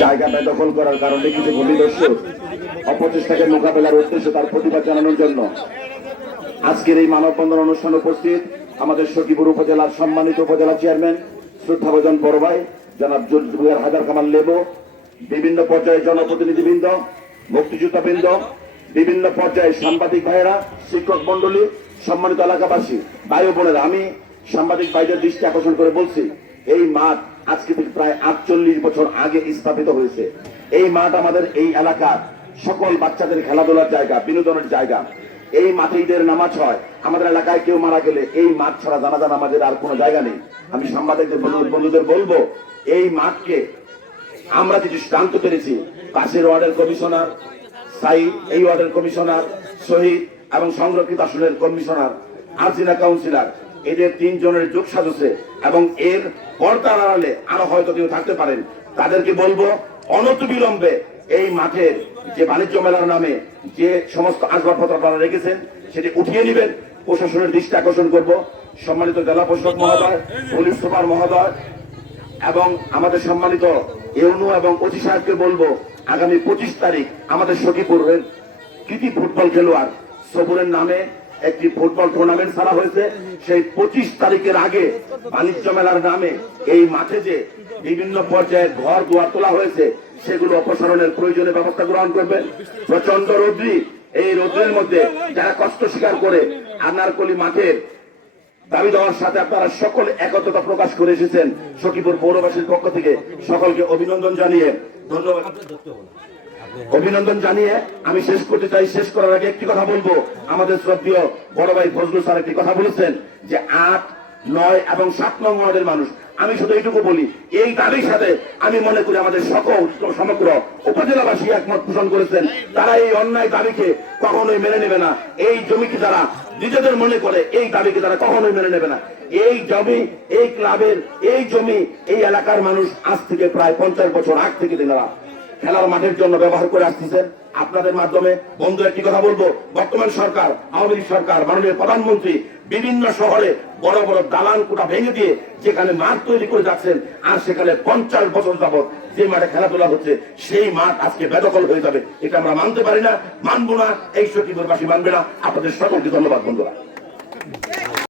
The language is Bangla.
জায়গাটা দখল করার কারণে কিছু ভূমিদস্যু অপচেষ্টাকে মোকাবেলার উদ্দেশ্যে তার প্রতিবাদ জানানোর জন্য আজকের এই মানববন্ধন অনুষ্ঠানে উপস্থিত আমাদের সখীপুর উপজেলার সম্মানিত উপজেলা চেয়ারম্যান শ্রদ্ধাভাজন বড় ভাই জনাব জুলফিকার হায়দার কামাল লেবু, বিভিন্ন পর্যায়ে জনপ্রতিনিধিবৃন্দ, মুক্তিযোদ্ধাবৃন্দ, বিভিন্ন পর্যায়ে সাংবাদিক ভাইয়েরা, শিক্ষক মন্ডলী, সম্মানিত এলাকাবাসী, ভাই ও বোনেরা, আমি সাংবাদিক ভাইদের দৃষ্টি আকর্ষণ করে বলছি, এই মাঠ আজকে থেকে প্রায় 48 বছর আগে স্থাপিত হয়েছে। এই মাঠ আমাদের এই এলাকার সকল বাচ্চাদের খেলাধুলার জায়গা, বিনোদনের জায়গা। এই মাঠে ঈদের নামাজ হয়। আমাদের এলাকায় কেউ মারা গেলে এই মাঠ ছাড়া জানাজা নামাজের আর কোনো জায়গা নেই। আমি সাংবাদিকদের বন্ধুদের বলবো, এই মাঠকে আমরা যে সিদ্ধান্ত পেরেছি, পাশের ওয়ার্ডের কমিশনার সাইদ, এই ওয়ার্ডের কমিশনার শহীদ এবং সংরক্ষিত আসনের কমিশনার আরজিনা কাউন্সিলর, এদের 3 জনের যোগ সাজছে এবং এর পর্দার আড়ালে আরো হয়তো কেউ থাকতে পারেন। তাদেরকে বলবো অনতিবিলম্বে এই মাঠের যে বাণিজ্য মেলার নামে যে সমস্ত আসবাবপত্র আপনারা রেখেছেন সেটি উঠিয়ে নেবেন। প্রশাসনের দৃষ্টি আকর্ষণ করব। সম্মানিত জেলা প্রশাসক মহোদয়, পুলিশ সুপার মহোদয় এবং আমাদের সম্মানিত ইউনো এবং ওসি সাহেবকে বলবো, আগামী 25 তারিখ আমাদের সখীপুরের কৃতি ফুটবল খেলোয়াড় সবুরের নামে একটি ফুটবল টুর্নামেন্ট ছাড়া হয়েছে। সেই 25 তারিখের আগে বাণিজ্য মেলার নামে এই মাঠে যে বিভিন্ন পর্যায়ে ঘর দুয়ার তোলা হয়েছে সেগুলো অপসারণের প্রয়োজনীয় ব্যবস্থা গ্রহণ করবেন। প্রচন্ড রৌদ্রি, এই রৌদ্রের মধ্যে যারা কষ্ট স্বীকার করে আনারকলি মাঠের দাবি দেওয়ার সাথে আপনারা সকলে একত্রতা প্রকাশ করে এসেছেন, সখীপুর পৌরবাসীর পক্ষ থেকে সকলকে অভিনন্দন জানিয়ে আমি শেষ করতে চাই। শেষ করার আগে একটি কথা বলবো, আমাদের শ্রদ্ধেয় বড় ভাই ফজলুল স্যার একটি কথা বলেছেন যে 8, 9 এবং 7 নং ওয়ার্ডের মানুষ। আমি শুধু এইটুকু বলি, এই দাবির সাথে আমি মনে করি আমাদের সমগ্র উপজেলাবাসী একমত পোষণ করেছেন। তারা এই অন্যায় দাবিকে কখনোই মেনে নেবে না। এই জমিকে তারা নিজেদের মনে করে, এই দাবিকে তারা কখনোই মেনে নেবে না। এই জমি, এই ক্লাবের এই জমি, এই এলাকার মানুষ আজ থেকে প্রায় 50 বছর আগ থেকে তারা খেলার মাঠের জন্য ব্যবহার করে আসতেছেন। আপনাদের মাধ্যমে বন্ধু একটি কথা বলবো, বর্তমান সরকার, আওয়ামী লীগ সরকার, মাননীয় প্রধানমন্ত্রী বিভিন্ন শহরে বড় বড় দালান কোঠা ভেঙে দিয়ে যেখানে মাঠ তৈরি করে যাচ্ছেন, আর সেখানে 50 বছর যাবত যে মাঠে খেলাধুলা হচ্ছে সেই মাঠ আজকে বেদখল হয়ে যাবে। এটা আমরা মানতে পারি না, মানবো না, এই সখীপুরবাসী মানবে না। আপনাদের সকলকে ধন্যবাদ বন্ধুরা।